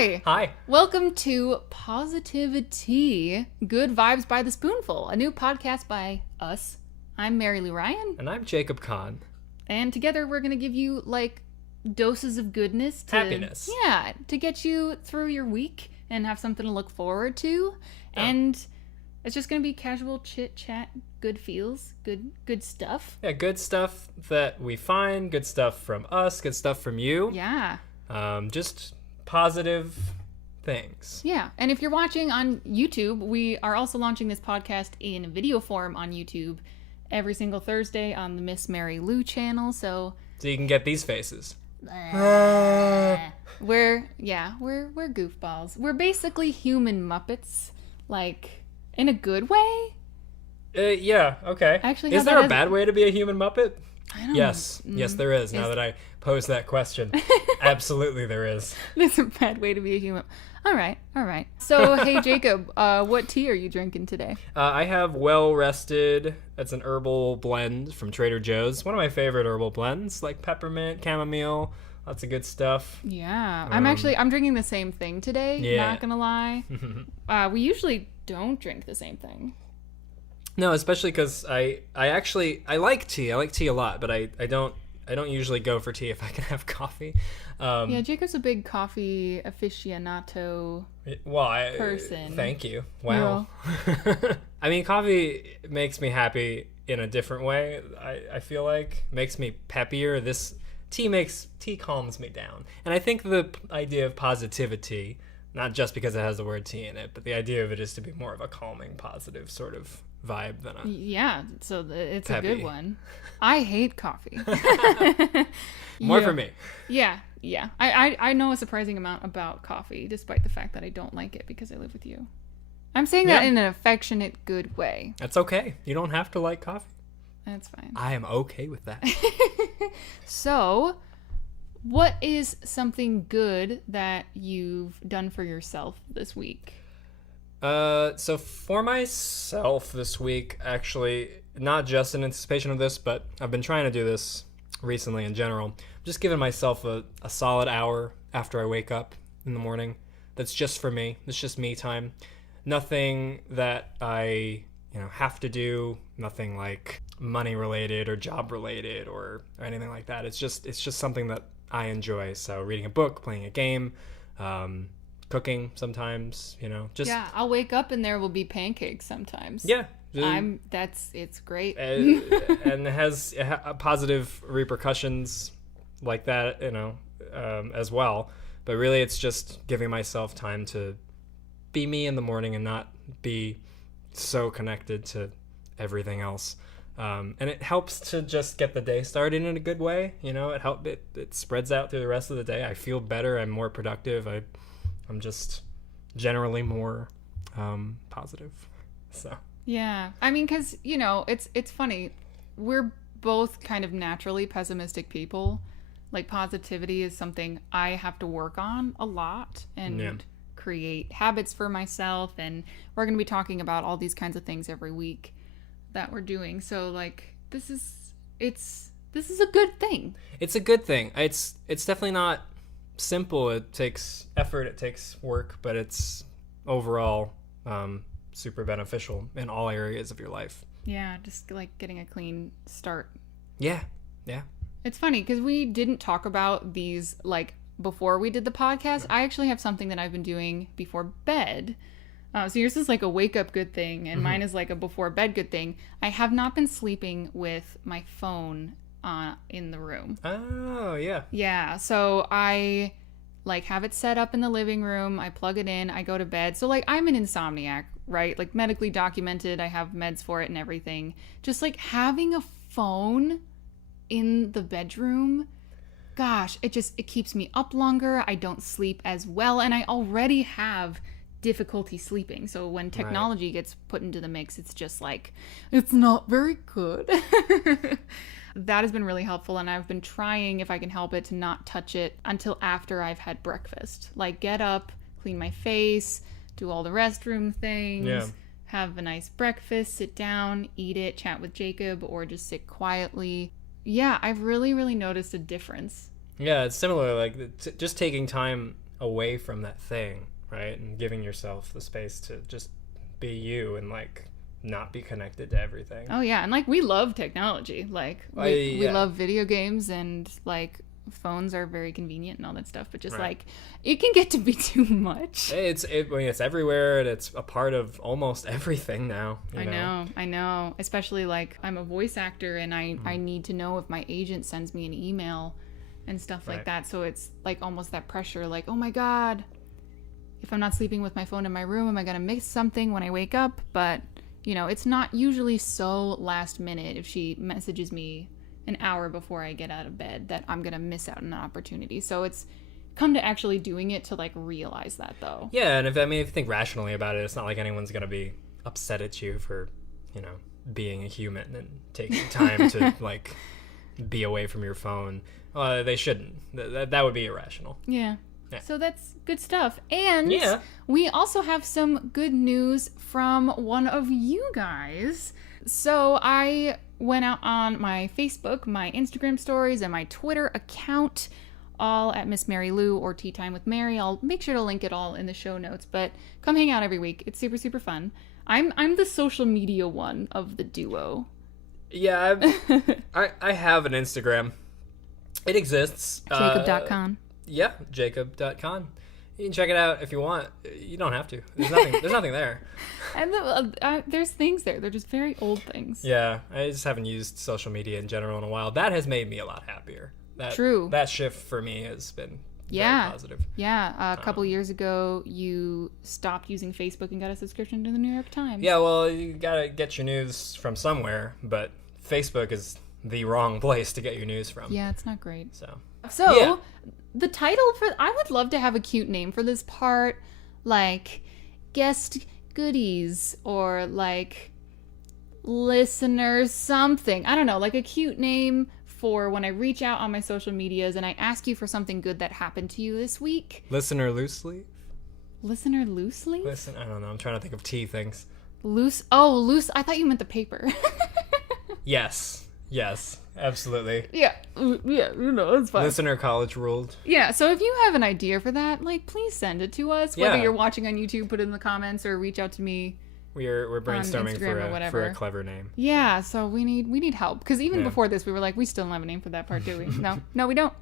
Hi. Hi. Welcome to PositiviTea, Good Vibes by the Spoonful, a new podcast by us. I'm Mary Lou Ryan. And I'm Jacob Kahn. And together we're going to give you, doses of goodness. Happiness. Yeah, to get you through your week and have something to look forward to. Yeah. And it's just going to be casual chit-chat, good feels, good stuff. Yeah, good stuff that we find, good stuff from us, good stuff from you. Yeah. Just positive things. Yeah, and if you're watching on YouTube, we are also launching this podcast in video form on YouTube every single Thursday on the Miss Mary Lou channel, so you can get these faces. We're goofballs. We're basically human Muppets, in a good way. Yeah, okay. Actually, is there a bad way to be a human Muppet? I don't Yes, there is. Now that I pose that question, absolutely there is. There's a bad way to be a human. All right. So, hey, Jacob, what tea are you drinking today? I have Well Rested. That's an herbal blend from Trader Joe's. One of my favorite herbal blends, like peppermint, chamomile, lots of good stuff. Yeah, I'm drinking the same thing today. Yeah. Not gonna lie. We usually don't drink the same thing. No, especially because I like tea. I like tea a lot, but I don't usually go for tea if I can have coffee. Yeah, Jacob's a big coffee aficionado person. Thank you. Wow. I mean, coffee makes me happy in a different way. I feel like makes me peppier. This tea calms me down, and I think the idea of positivity, not just because it has the word tea in it, but the idea of it is to be more of a calming, positive sort of vibe than so it's peppy. A good one. I hate coffee. More for me. Yeah. I know a surprising amount about coffee, despite the fact that I don't like it because I live with you. I'm saying that in an affectionate, good way. That's okay. You don't have to like coffee. That's fine. I am okay with that. So, what is something good that you've done for yourself this week? So for myself this week, actually, not just in anticipation of this, but I've been trying to do this recently in general. Just giving myself a solid hour after I wake up in the morning. That's just for me. It's just me time. Nothing that I, have to do. Nothing like money related or job related or anything like that. It's just something that I enjoy. So reading a book, playing a game, cooking sometimes, Yeah, I'll wake up and there will be pancakes sometimes. Yeah. It's great. And it has positive repercussions like that, as well. But really it's just giving myself time to be me in the morning and not be so connected to everything else. And it helps to just get the day started in a good way. It spreads out through the rest of the day. I feel better. I'm more productive. I'm just generally more positive. So yeah, I mean, because it's funny. We're both kind of naturally pessimistic people. Positivity is something I have to work on a lot and create habits for myself. And we're going to be talking about all these kinds of things every week that we're doing. So this is a good thing. It's a good thing. It's definitely not simple. It takes effort, it takes work, but it's overall super beneficial in all areas of your life. Yeah, just getting a clean start. Yeah. It's funny because we didn't talk about these before we did the podcast. I actually have something that I've been doing before bed. So yours is a wake up good thing, and mine is a before bed good thing. I have not been sleeping with my phone in the room. Oh, yeah. Yeah, so I have it set up in the living room. I plug it in. I go to bed. So I'm an insomniac, right? Medically documented. I have meds for it and everything. Just having a phone in the bedroom, gosh, it keeps me up longer. I don't sleep as well, and I already have difficulty sleeping. So when technology gets put into the mix, it's just it's not very good. That has been really helpful, and I've been trying, if I can help it, to not touch it until after I've had breakfast. Get up, clean my face, do all the restroom things, have a nice breakfast, sit down, eat it, chat with Jacob, or just sit quietly. Yeah, I've really, really noticed a difference. Yeah, it's similar. Just taking time away from that thing, right? And giving yourself the space to just be you and like not be connected to everything. Oh yeah, and like we love technology. Like we love video games, and like phones are very convenient and all that stuff, but just like it can get to be too much. It's everywhere, and it's a part of almost everything now. I know. Especially like I'm a voice actor, and I need to know if my agent sends me an email and stuff like that. So it's like almost that pressure, like, oh my God, if I'm not sleeping with my phone in my room, am I gonna miss something when I wake up? But you know, it's not usually so last minute if she messages me an hour before I get out of bed that I'm gonna miss out on an opportunity. So it's come to actually doing it to like realize that, though. Yeah, and if you think rationally about it, it's not like anyone's gonna be upset at you for, you know, being a human and taking time to like be away from your phone. They shouldn't. That would be irrational. Yeah. So that's good stuff. And we also have some good news from one of you guys. So I went out on my Facebook, my Instagram stories, and my Twitter account, all at Miss Mary Lou or Tea Time with Mary. I'll make sure to link it all in the show notes, but come hang out every week. It's super, super fun. I'm the social media one of the duo. Yeah, I have an Instagram. It exists. Jacob.Kahn. Yeah, Jacob.Kahn. You can check it out if you want. You don't have to. There's nothing there. And there's things there. They're just very old things. Yeah, I just haven't used social media in general in a while. That has made me a lot happier. True. That shift for me has been very positive. Yeah, a couple years ago, you stopped using Facebook and got a subscription to the New York Times. Yeah, well, you gotta get your news from somewhere, but Facebook is the wrong place to get your news from. Yeah, it's not great. So yeah. The title I would love to have a cute name for this part, like guest goodies or like listener something. I don't know, like a cute name for when I reach out on my social medias and I ask you for something good that happened to you this week. Listener loosely? Listener loosely? Listen, I don't know. I'm trying to think of tea things. Loose. Oh, loose. I thought you meant the paper. Yes, absolutely. Yeah, you know, it's fine. Listener college ruled. Yeah, so if you have an idea for that, like, please send it to us. Whether you're watching on YouTube, put it in the comments, or reach out to me. We're brainstorming for a clever name. Yeah, so we need help. Because even before this, we were like, we still don't have a name for that part, do we? No, we don't.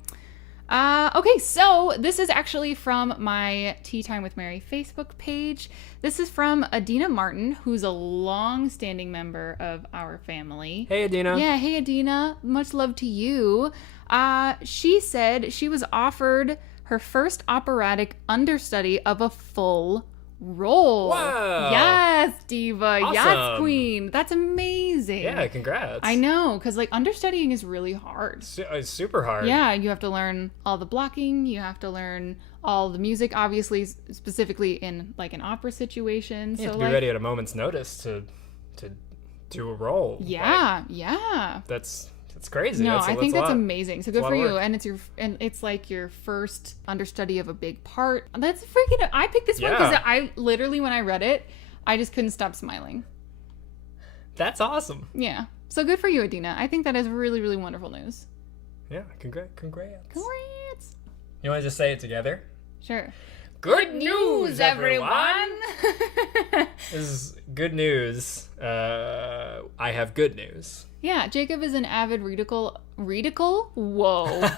Okay, so this is actually from my Tea Time with Mary Facebook page. This is from Adina Martin, who's a long-standing member of our family. Hey, Adina. Yeah, hey, Adina. Much love to you. She said she was offered her first operatic understudy of a full role. Wow. Yes, diva. Awesome. Yes, queen. That's amazing. Yeah, congrats. I know, because like understudying is really hard. It's super hard. Yeah, you have to learn all the blocking. You have to learn all the music, obviously, specifically in like an opera situation. You have to be ready at a moment's notice to do a role. Yeah, like, yeah. That's crazy. No, I think that's amazing. So good for you. And it's like your first understudy of a big part. That's freaking. I picked this one because I literally, when I read it, I just couldn't stop smiling. That's awesome. Yeah. So good for you, Adina. I think that is really, really wonderful news. Yeah. Congrats. You want to just say it together? Sure. Good news, everyone! This is good news. I have good news. Yeah, Jacob is an avid readicle? Whoa.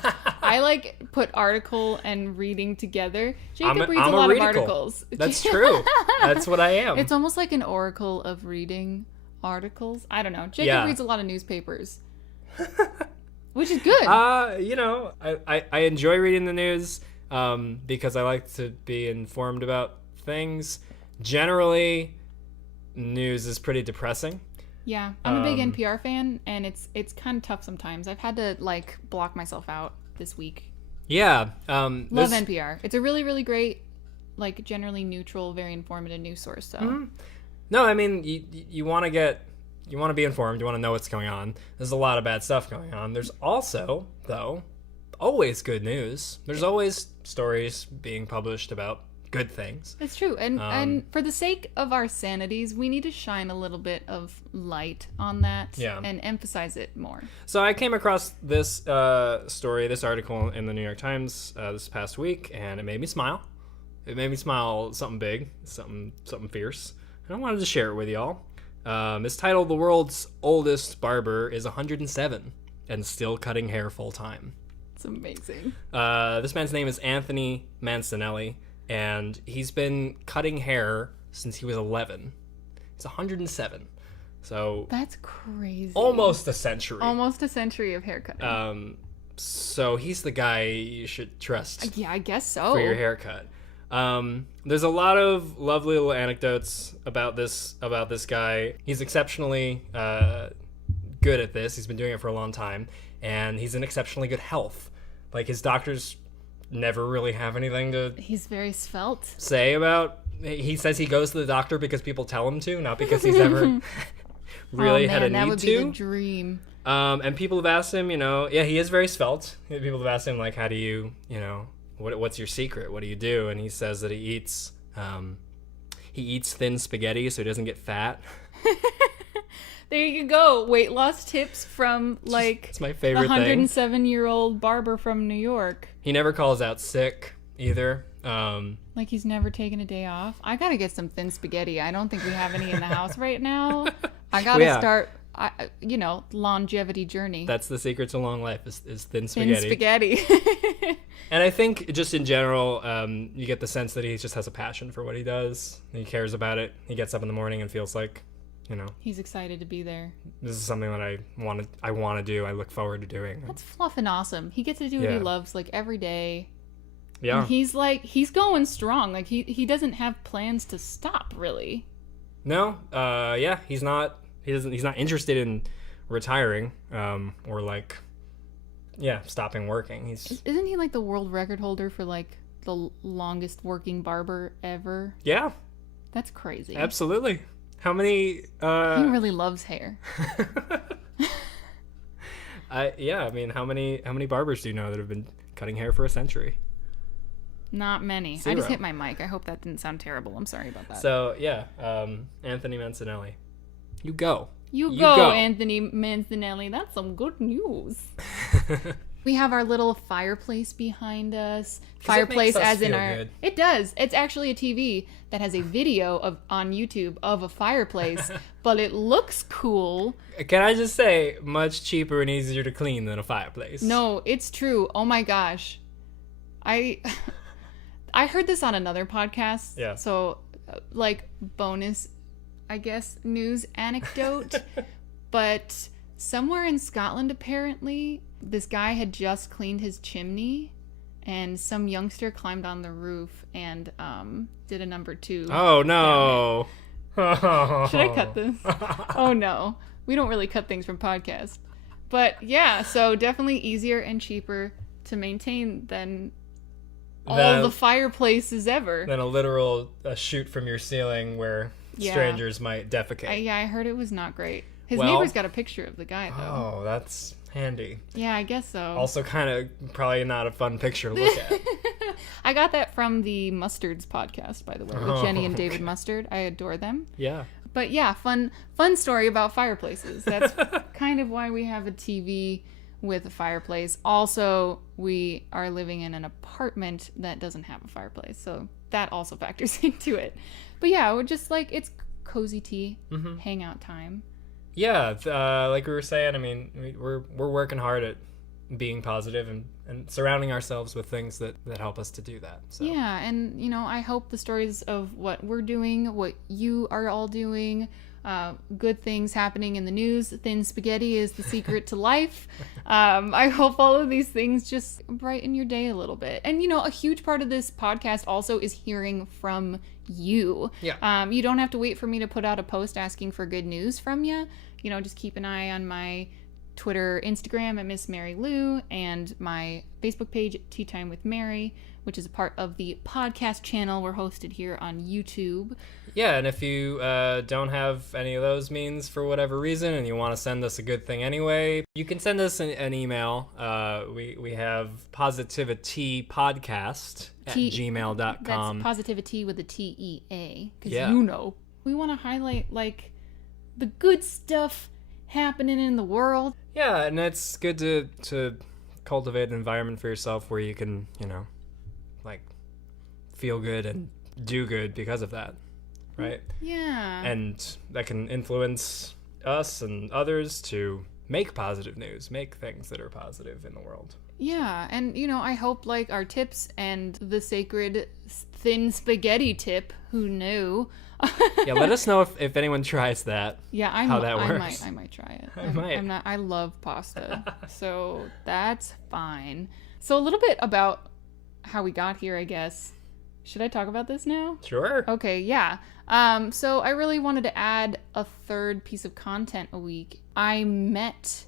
I like put article and reading together. Jacob reads a lot of articles. That's true. That's what I am. It's almost like an oracle of reading articles. I don't know. Jacob reads a lot of newspapers. Which is good. You know, I enjoy reading the news because I like to be informed about things. Generally, news is pretty depressing. Yeah, I'm a big NPR fan, and it's kind of tough sometimes. I've had to like block myself out this week. Yeah, love NPR. It's a really, really great, like generally neutral, very informative news source. So, no, I mean you want to be informed. You want to know what's going on. There's a lot of bad stuff going on. There's also, though, always good news. There's always stories being published about good things. It's true. And for the sake of our sanities, we need to shine a little bit of light on that and emphasize it more. So I came across this story, this article in the New York Times this past week, and it made me smile. It made me smile something big, something fierce. And I wanted to share it with y'all. It's titled "The World's Oldest Barber is 107 and Still Cutting Hair Full Time." It's amazing. This man's name is Anthony Mancinelli, and he's been cutting hair since he was 11. He's 107. So that's crazy. Almost a century. Almost a century of haircutting. So he's the guy you should trust. Yeah, I guess so. For your haircut. There's a lot of lovely little anecdotes about this guy. He's exceptionally good at this. He's been doing it for a long time, and he's in exceptionally good health. Like, his doctors never really have anything to He's very svelte. say about. He says he goes to the doctor because people tell him to, not because he's ever really had a need to. That would be the dream. And people have asked him, yeah, he is very svelte. People have asked him, like, how do you, what's your secret? What do you do? And he says that he eats thin spaghetti so he doesn't get fat. There you go. Weight loss tips from, like, it's my favorite the 107-year-old barber from New York. He never calls out sick either. Like, he's never taken a day off. I gotta get some thin spaghetti. I don't think we have any in the house right now. I gotta start, longevity journey. That's the secret to long life is thin spaghetti. Thin spaghetti. And I think just in general, you get the sense that he just has a passion for what he does. He cares about it. He gets up in the morning and feels like, he's excited to be there. This is something that I want to do. I look forward to doing. That's fluffing awesome. He gets to do what he loves, like, every day. Yeah. And he's going strong. Like, he doesn't have plans to stop, really. No. He's not interested in retiring, or like, stopping working. Isn't he like the world record holder for, like, the longest working barber ever? Yeah. That's crazy. Absolutely. How many he really loves hair. I mean, how many barbers do you know that have been cutting hair for a century? Not many. 0. I just hit my mic. I hope that didn't sound terrible. I'm sorry about that. So, Anthony Mancinelli. You go. You go, Anthony Mancinelli. That's some good news. We have our little fireplace behind us. Fireplace as in our... Good. It does. It's actually a TV that has a video on YouTube of a fireplace, but it looks cool. Can I just say, much cheaper and easier to clean than a fireplace. No, it's true. Oh my gosh. I heard this on another podcast. Yeah. So, like, bonus, I guess, news anecdote. But somewhere in Scotland, apparently, this guy had just cleaned his chimney, and some youngster climbed on the roof and did a number 2. Oh, no. Should I cut this? Oh, no. We don't really cut things from podcasts. But, yeah, so definitely easier and cheaper to maintain than all the fireplaces ever. Than a literal shoot from your ceiling where strangers might defecate. I heard it was not great. His neighbor's got a picture of the guy, though. Oh, that's handy. Yeah, I guess so. Also kind of probably not a fun picture to look at. I got that from the Mustards podcast, by the way, with Jenny and David Mustard. I adore them. Yeah. But yeah, fun story about fireplaces. That's kind of why we have a TV with a fireplace. Also, we are living in an apartment that doesn't have a fireplace, so that also factors into it. But yeah, we're just like, it's cozy tea, hangout time. Yeah, like we were saying, I mean, we're working hard at being positive and surrounding ourselves with things that help us to do that. So. Yeah, and, I hope the stories of what we're doing, what you are all doing, good things happening in the news, thin spaghetti is the secret to life. I hope all of these things just brighten your day a little bit. And, a huge part of this podcast also is hearing from you. Yeah. You don't have to wait for me to put out a post asking for good news from you. Just keep an eye on my Twitter, Instagram at Miss Mary Lou, and my Facebook page, Tea Time with Mary, which is a part of the podcast channel. We're hosted here on YouTube. Yeah, and if you don't have any of those means for whatever reason and you want to send us a good thing anyway, you can send us an email. We have PositiviTeaPodcast at gmail.com. That's PositiviTea with a T-E-A. Because we want to highlight, like, the good stuff happening in the world. Yeah, and it's good to cultivate an environment for yourself where you can, like, feel good and do good because of that, right? Yeah. And that can influence us and others to make positive news, make things that are positive in the world. Yeah, and I hope like our tips and the sacred thin spaghetti tip, who knew? Yeah, let us know if anyone tries that. Yeah, how that works. I might try it. I'm not. I love pasta, so that's fine. So a little bit about how we got here, I guess. Should I talk about this now? Sure. Okay, yeah. So I really wanted to add a third piece of content a week. I met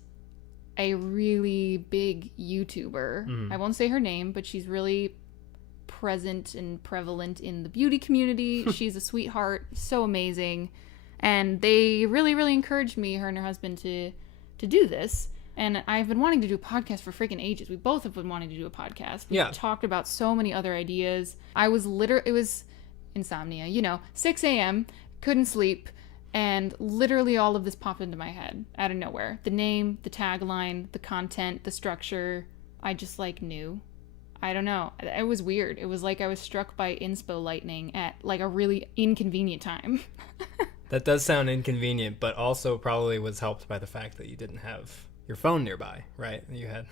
a really big YouTuber. I won't say her name, but she's really present and prevalent in the beauty community. She's a sweetheart, so amazing. And they really, really encouraged me, her and her husband, to do this. And I've been wanting to do a podcast for freaking ages. We both have been wanting to do a podcast. We've talked about so many other ideas. It was insomnia, 6 a.m., couldn't sleep, and literally all of this popped into my head out of nowhere. The name, the tagline, the content, the structure, I just knew. I don't know. It was weird. It was like I was struck by inspo lightning at a really inconvenient time. That does sound inconvenient, but also probably was helped by the fact that you didn't have your phone nearby, right? You had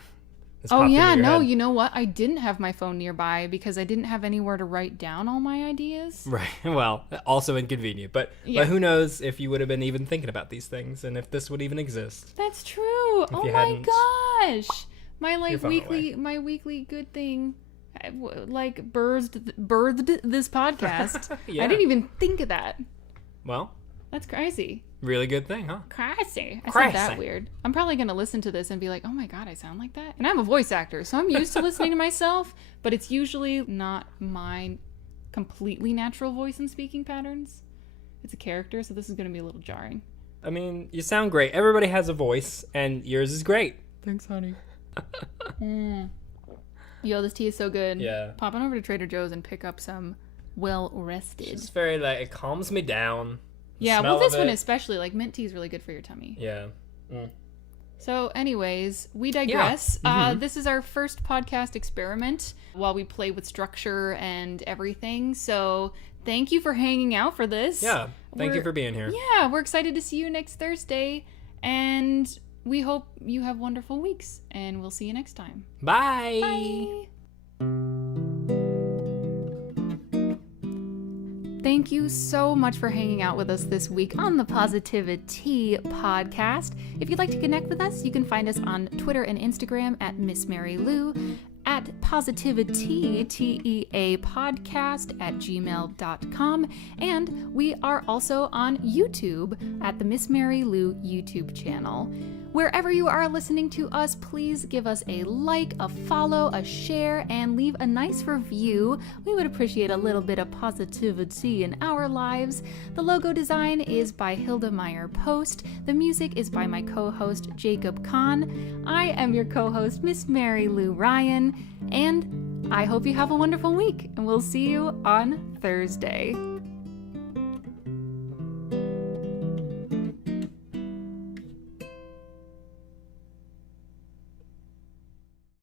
this Oh popped yeah, into your no, head. you know what? I didn't have my phone nearby because I didn't have anywhere to write down all my ideas. Right. Well, also inconvenient, but who knows if you would have been even thinking about these things and if this would even exist. That's true. If Oh you my hadn't gosh. My weekly good thing birthed this podcast. Yeah. I didn't even think of that. Well, That's crazy. really good thing, huh? Crazy. I Crazy. said that weird. I'm probably going to listen to this and be like, oh my God, I sound like that. And I'm a voice actor, so I'm used to listening to myself, but it's usually not my completely natural voice and speaking patterns. It's a character, so this is going to be a little jarring. I mean, you sound great. Everybody has a voice, and yours is great. Thanks, honey. Yo, this tea is so good. Yeah. Popping over to Trader Joe's and pick up some well-rested. It's just very, it calms me down. Yeah, Smell well, this of one it. especially, mint tea is really good for your tummy. Yeah. So anyways, we digress. Yeah. This is our first podcast experiment while we play with structure and everything. So thank you for hanging out for this. Yeah. Thank you for being here. Yeah, we're excited to see you next Thursday. And we hope you have wonderful weeks. And we'll see you next time. Bye. Bye. Thank you so much for hanging out with us this week on the PositiviTea podcast. If you'd like to connect with us, you can find us on Twitter and Instagram at Miss Mary Lou, at PositiviTea, TEA podcast at gmail.com, and we are also on YouTube at the Miss Mary Lou YouTube channel. Wherever you are listening to us, please give us a like, a follow, a share, and leave a nice review. We would appreciate a little bit of positivity in our lives. The logo design is by Hilda Meyer Post. The music is by my co-host, Jacob Kahn. I am your co-host, Miss Mary Lou Ryan, and I hope you have a wonderful week, and we'll see you on Thursday.